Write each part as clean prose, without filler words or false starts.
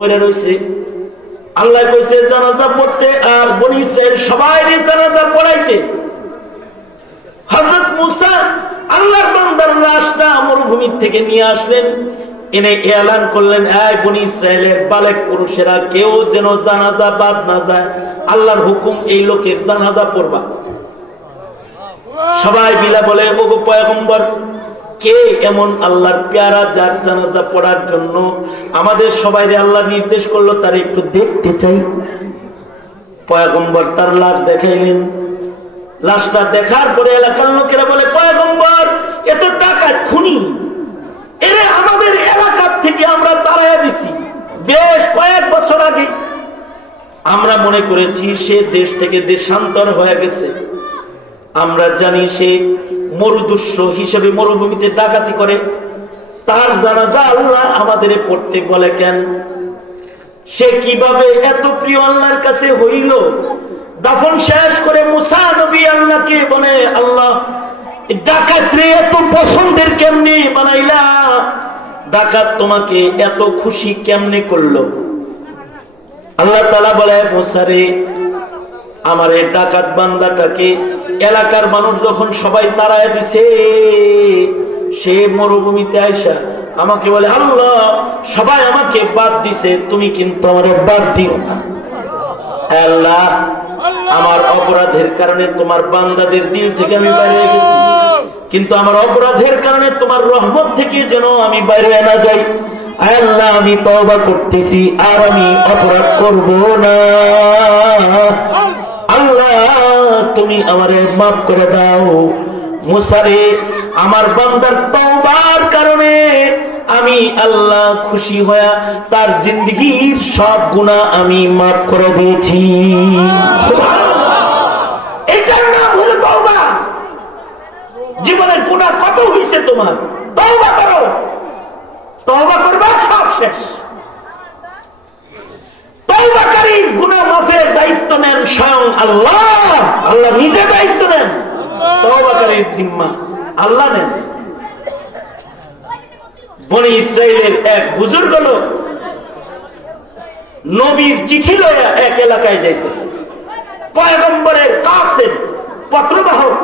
পড়ে রয়েছে। আল্লাহ কইছে জানাজা পড়তে আর বনি ইসরাইল সবাই জানাজা পড়াইতে। হযরত মুসা আল্লাহর বান্দার লাশটা মরুভূমি থেকে নিয়ে আসলেন, এনে এলান করলেন, এই বনি ইসরাইলের বালেক পুরুষেরা কেউ যেন জানাজা বাদ না যায়, আল্লাহর হুকুম এই লোকের জানাজা পড়বা। সবাই মিলা বলে, ওগো পয়গম্বর, কে এমন আল্লাহর পেয়ারা যার জানাজা পড়ার জন্য আমাদের সবাইরে আল্লাহ নির্দেশ করলো তার একটু দেখতে চাই। পয়গম্বর তার লাশ দেখাইলেন। লাশটা দেখার পরে এলাকার লোকেরা বলে, পয়গম্বর এ তো ডাকাত খুনি, এরে আমাদের এলাকার থেকে আমরা তাড়াইয়া দিছি বেশ কয়েক বছর আগে। আমরা মনে করেছি সে দেশ থেকে দেশান্তর হয়ে গেছে। আমরা জানি সে মরুদস্য হিসেবে মরুভূমিতে ডাকাতি করে। তার জানাজা আল্লাহ আমাদের পড়তে বলে কেন? সে কিভাবে এত প্রিয় আল্লাহর কাছে হইল? দাফন শেষ করে মুসা নবী আল্লাহকে বলে, আল্লাহ ডাকাতরে এত পছন্দের কেমনে বানাইলা? ডাকাত তোমাকে এত খুশি কেমনে করলো? আল্লাহ তাআলা বলে, মুসা রে, আমার এই ডাকাত বান্দাটাকে এলাকার মানুষ যখন সবাই তাড়ায় দিছে, সে মরুভূমিতে আইসা আমাকে বলে, আল্লাহ সবাই আমাকে বাদ দিছে, তুমি কিন্তু আমারে বাদ দিও না। আল্লাহ আমার অপরাধের কারণে তোমার বান্দাদের দিল থেকে আমি বাইরে হয়ে গেছি, কিন্তু আমার অপরাধের কারণে তোমার রহমত থেকে যেন আমি বাইরে না যাই। আল্লাহ আমি তওবা করতেছি, আর আমি অপরাধ করব না। আল্লাহ তুমি আমারে মাফ করে দাও। মুসা রে, আমার বান্দার তওবার কারণে আমি আল্লাহ খুশি হয়ে তার জিন্দগির সব গুনাহ আমি মাফ করে দিয়েছি। এটার নাম হলো তওবা। জীবনের গুনাহ কত হইছে তোমার, তওবা করো। তওবা করবা, সব শেষ। তওবাকারী গুনাহ মাফের দায়িত্ব নেন স্বয়ং আল্লাহ। আল্লাহ নিজে দায়িত্ব নেন, তওবাকারীর জিম্মা আল্লাহ নেন। বনি ইসরাইলের এক বুজুর্গ লোক নবীর চিঠি লইয়া এক এলাকায় যাইতেছে। পয়গম্বরের কাসেম পত্রবাহক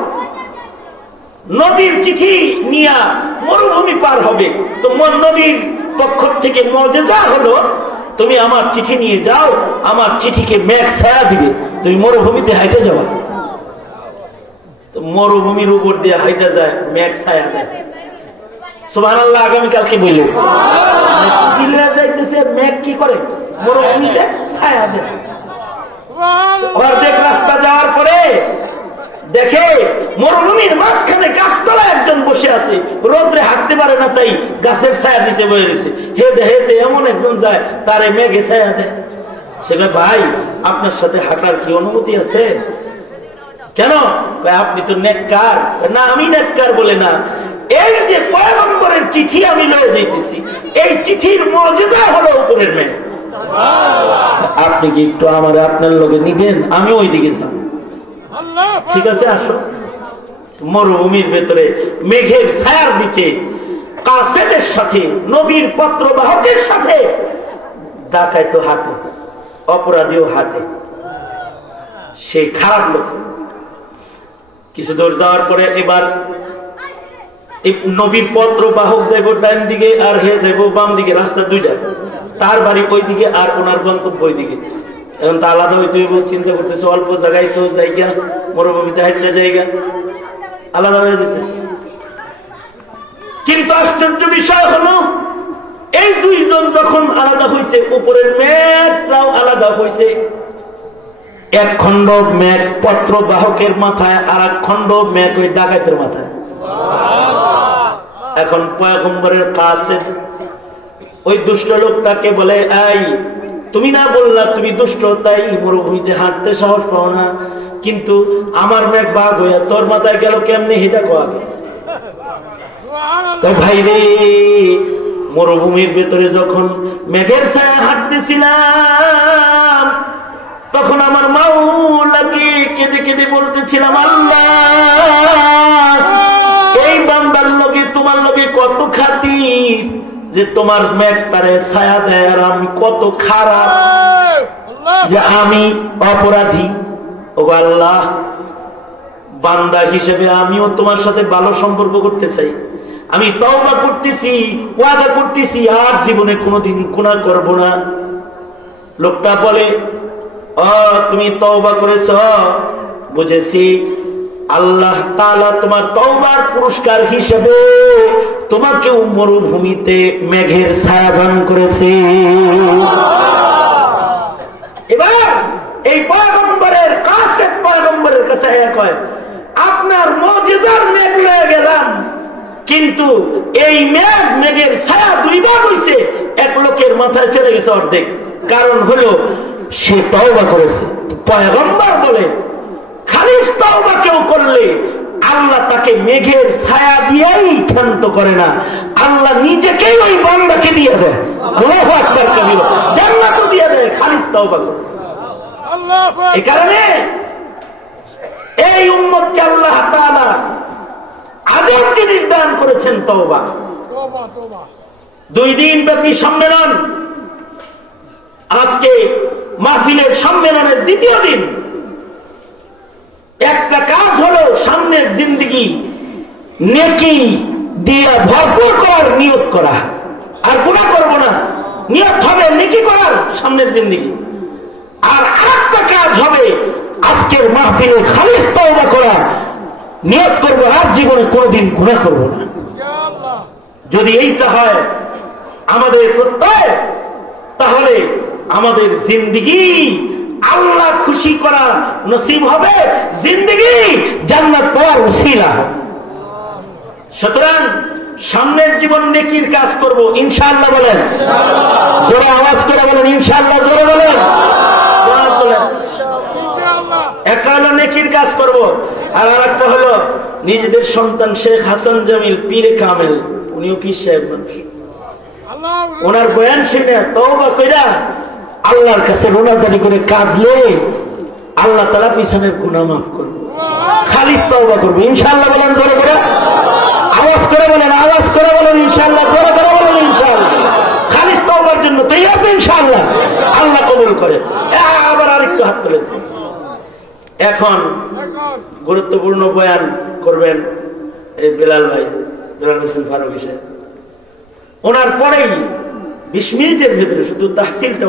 নবীর চিঠি নিয়া মরুভূমি পার হবে। তো নবীর পক্ষ থেকে মুজিজা হলো, তুমি আমার চিঠি নিয়ে যাও, আমার চিঠিকে মেঘ ছায়া দিবে, তুমি মরুভূমিতে হাইটে যাবা। মরুভূমির উপর দিয়ে হাইটা যায়, মেঘ ছায়া দেয়। সুবহানাল্লাহ, আগামীকালকে বললে যাইতেছে, মেঘ কি করে? মরুভূমিতে ছায়া দেয়। অর্ধেক রাস্তা যাওয়ার পরে দেখে মরুভূমির মাঝখানে গাছতলা একজন বসে আছে, রোদ্রে হাঁটতে পারে না, তাই গাছের ছায়া নিচে বয়ে রয়েছে। হেঁটে হেঁটে এমন একজন যায়, তারে মেঘে ছায়া দেয়। সেটা, ভাই আপনার সাথে হাঁটার কি অনুমতি আছে? কেন? আপনি তো নেককার। না, আমি নেককার বলে না, এই যে পয়গম্বরের চিঠি আমি লয়ে যাইতেছি, এই চিঠির মুজিজা হলো উপরের মেঘ। আপনি কি একটু আমার আপনার লগে নিবেন? আমি ওই দিকে যাব। ঠিক আছে, আসো। মরুভূমির ভেতরে মেঘের ছায়ার নিচে কাসেমের সাথে, নবীর পত্রবাহকের সাথে ডাকায় তো হাঁটে, অপরাধীও হাঁটে। সেই খারাপ লোক কিছু দূর যাওয়ার পরে এবার নবীর পত্র বাহক যাইব ডান দিকে, আর হে যাইব বাম দিকে। রাস্তা দুইটা, তার বাড়ি ওই দিকে আর ওনার গন্তব্য ওই দিকে। এখন তা আলাদা হইতে হইব, চিন্তা করতেছে, অল্প জায়গায় তো জায়গা, মরুভূমিতে হাইটটা জায়গা, আলাদা হয়ে যেতেছে। কিন্তু আশ্চর্য বিষয় হলো, এই দুইজন যখন আলাদা হয়েছে, উপরের মেঘটাও আলাদা হয়েছে। এক খণ্ড মেঘ পত্র বাহকের মাথায়, আর এক খণ্ড মেঘ ওই ডাকাতের মাথায়। এখন পয়গম্বরের কাছে ওই দুষ্ট লোকটাকে বলে, এই তুমি না বললা তুমি দুষ্ট, তাই মরুভূমিতে হাঁটতে সাহস পাও না, কিন্তু আমার মেঘ বাঘ হইয়া তোর মাথায় গেল কেমনে, হেটা কোয়াবে। ভাই রে, মরুভূমির ভেতরে যখন মেঘের ছায়া হাঁটতেছিলাম, তখন আমার মাওলাকে কেঁদে কেঁদে বলতেছিলাম, আল্লাহ এই বান্দার লগে তোমার লগে কত খাতির যে তোমার মেঘ তারে ছায়া দেয়, আর আমি কত খারাপ, যে আমি অপরাধী। ও আল্লাহ, বান্দা হিসেবে আমিও তোমার সাথে ভালো সম্পর্ক করতে চাই। আমি তওবা করতেছি, ওয়াদা করতেছি আর জীবনে কোনোদিন গুনাহ করব না। লোকটা বলে, ও তুমি তওবা করেছ, বুঝেছি। আল্লাহ তাআলা তোমার তওবার পুরস্কার হিসেবে তোমাকে মরুভূমিতে মেঘের ছায়া দান করেছে। এবার এই পয়গম্বরের কাছে, পয়গম্বরের কাছে কয়, আপনার মুজিজার মেঘ লয়ে গেলাম, কিন্তু এই মেঘ, মেঘের ছায়া দুই ভাগ হইছে, এক লোকের মাথায় চলে গেছে অর্ধেক। কারণ হলো সে তওবা করেছে। পয়গম্বর বলে, খালিস তওবা কেউ করলে আল্লাহ তাকে মেঘের ছায়া দিয়েই ক্ষান্ত করে না, আল্লাহ নিজেকেই ওই বান্দাকে দিয়ে দেয়। আল্লাহু আকবার কবিরা, জান্নাতও দিয়ে দেয় খালিস তওবা করে। এই কারণে এই উম্মতকে আল্লাহ তাআলা আজব জিনিস দান করেছেন, তওবা। 2 দিন ব্যাপী সম্মেলন, আজকে মাহফিলের সম্মেলনের দ্বিতীয় দিন। একটা কাজ হলো সামনের জিন্দেগি নেকি দিয়ে ভরপুর করার নিয়ত করা, আর গুনাহ করব না, নিয়ত হবে নেকি করার সামনের জিন্দেগি। আর আরেকটা কাজ হবে আজকের মাহফিলে খালিস তওবা করা, নিয়ত করব আর জীবনে কোনোদিন গুনাহ করব না। যদি এইটা হয় আমাদের প্রত্যয়, তাহলে আমাদের জিন্দেগি আল্লাহ খুশি করা নসিব হবে, জিন্দেগি জান্নাত পাওয়ার উসিলা। সুতরাং সামনের জীবন নেকির কাজ করব ইনশাআল্লাহ। বলেন জোরে আওয়াজ করে বলেন ইনশাআল্লাহ, জোরে বলেন। একটা হলো নেকির কাজ করব, আর আরেকটা হলো নিজেদের সন্তান শেখ হাসান জামিল পীরে কামেল, উনিও পীর সাহেব মানুষ, ওনার বয়ান শুনে তওবা কইরা আল্লাহর কাছে রোনাজারি করে কাঁদলে আল্লাহ তাআলা পিছনের গুনাহ মাফ করবে। খালিস তওবা করবে ইনশাআল্লাহ। বলেন জোরে করে, আওয়াজ করে বলেন, আওয়াজ করে বলেন ইনশাআল্লাহ, জোরে করে বলেন ইনশাআল্লাহ। খালিস তওবার জন্য তৈয়ার তো ইনশাআল্লাহ, আল্লাহ কবুল করে। আবার আরেকটু হাত তুলে। এখন গুরুত্বপূর্ণ বয়ান করবেন এই বেলাল ভাই, বেলাল হোসেন ফারুকী সাহেব। ওনার পরেই 20 মিনিটের ভিতরে শুধু তাহসিলটা